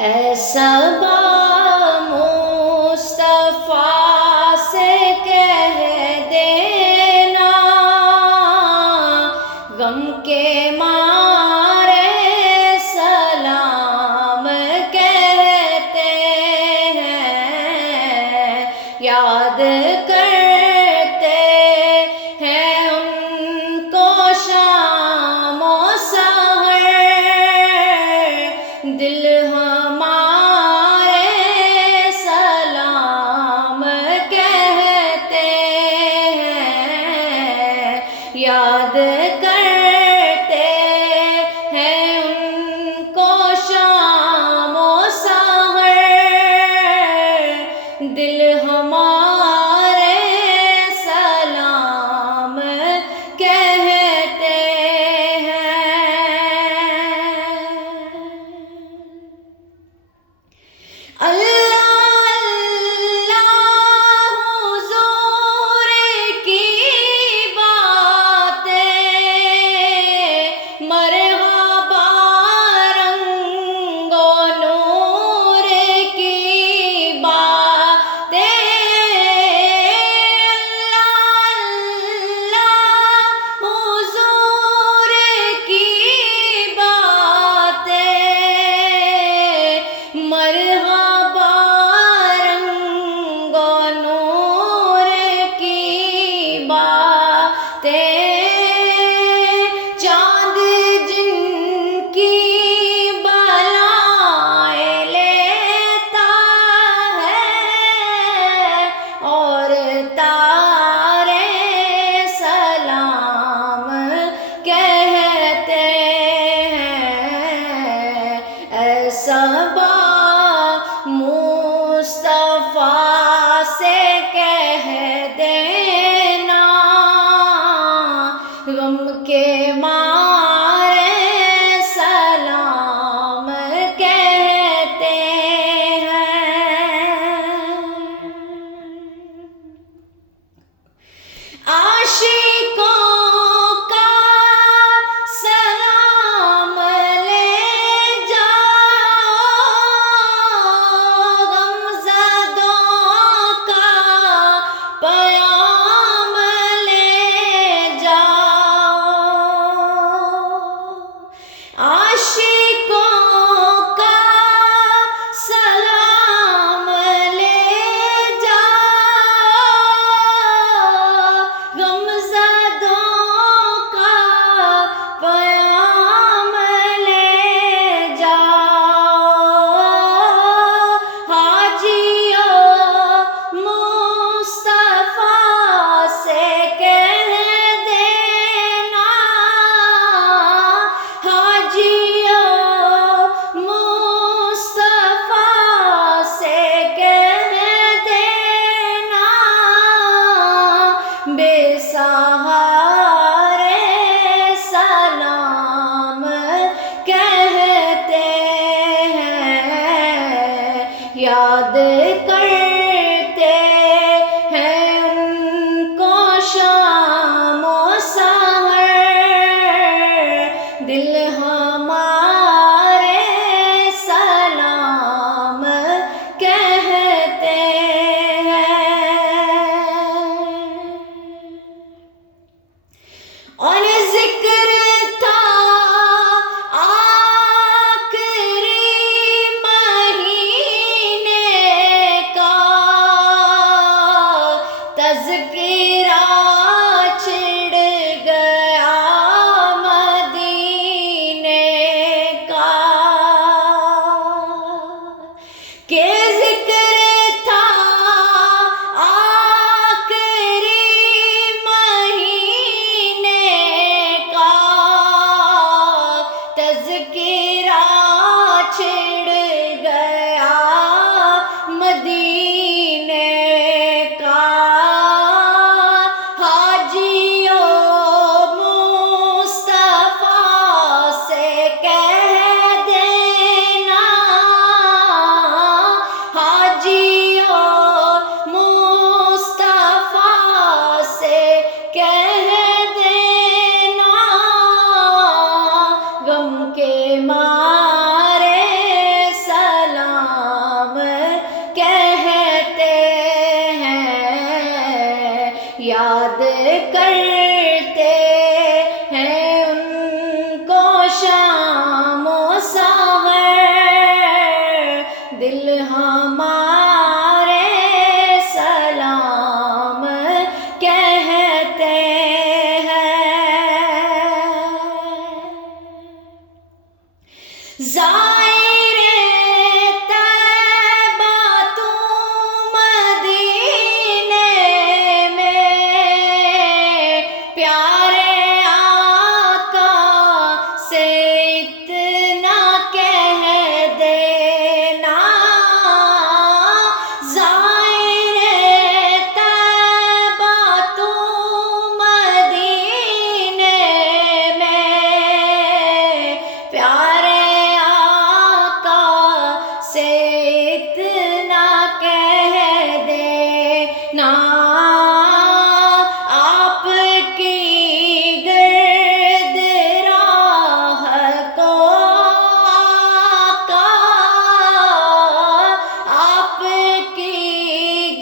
اے صبا مصطفیٰ سے کہہ دینا، غم کے مارے سلام کہتے ہیں، یاد کرتے ہیں ان کو شام و سحر، دل ہمارے سلام کہتے ہیں، یاد کرتے ہیں ان کو شام و سحر، دل ہمارے سلام کہتے ہیں۔ اللہ اللہ حضور کی باتیں، مرحبا رنگ و نور کی باتیں، اللہ اللہ حضور کی باتیں، مرحبا رنگ و نور کی باتیں، چاند جن کی بلائیں لیتا ہے، اور تارے سلام کہتے ہیں، اے صبا مصطفیٰ سے کہہ دینا، غم کے مارے سلام کہتے ہیں۔ عاشقوں کا سلام لے جاؤ، غمزدوں کا پیام لے جاؤ، عاشقوں کا سلام لے جاؤ، غمزدوں کا پیام لے جاؤ، حاجیوں مصطفیٰ سے کہہ دینا، حاجیوں مصطفیٰ سے کہہ دینا، بے سہارے سلام کہتے ہیں، یاد کرتے ہیں ان کو شام و سحر، دل ہمارے سلام کہتے ہیں۔ اور ذکر تھا آخری مہینے کا، تذکرہ چھڑ گیا مدینے کا، کہ ذکر تھا آخری مہینے کا، تذکرہ چھڑ گیا مدینے کا، حاجیوں مصطفیٰ سے کہہ دینا، یاد کرتے ہیں ان کو شام و سحر، دل ہمارے سلام کہتے ہیں۔ زائر طیبہ تو مدینے میں، پیارے آقا سے اتنا کہہ دینا، زائر طیبہ تو مدینے میں، پیارے سے اتنا کہہ دینا، آپ کی گرد راہ کو آقا، آپ کی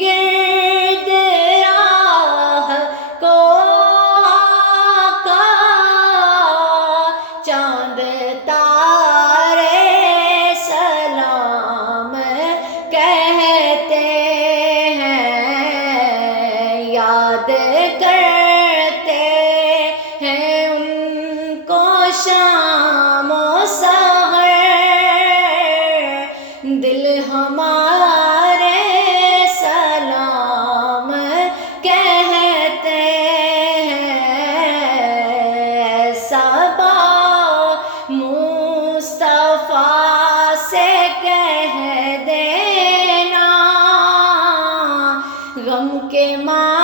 گرد راہ کو آقا، چاند تارے سلام کہتے ہیں، یاد کرتے ہیں ان کو شام و سحر، دل ہمارے سلام کہتے ہیں۔ صبا مصطفیٰ سے کہہ دینا، غم کے ماں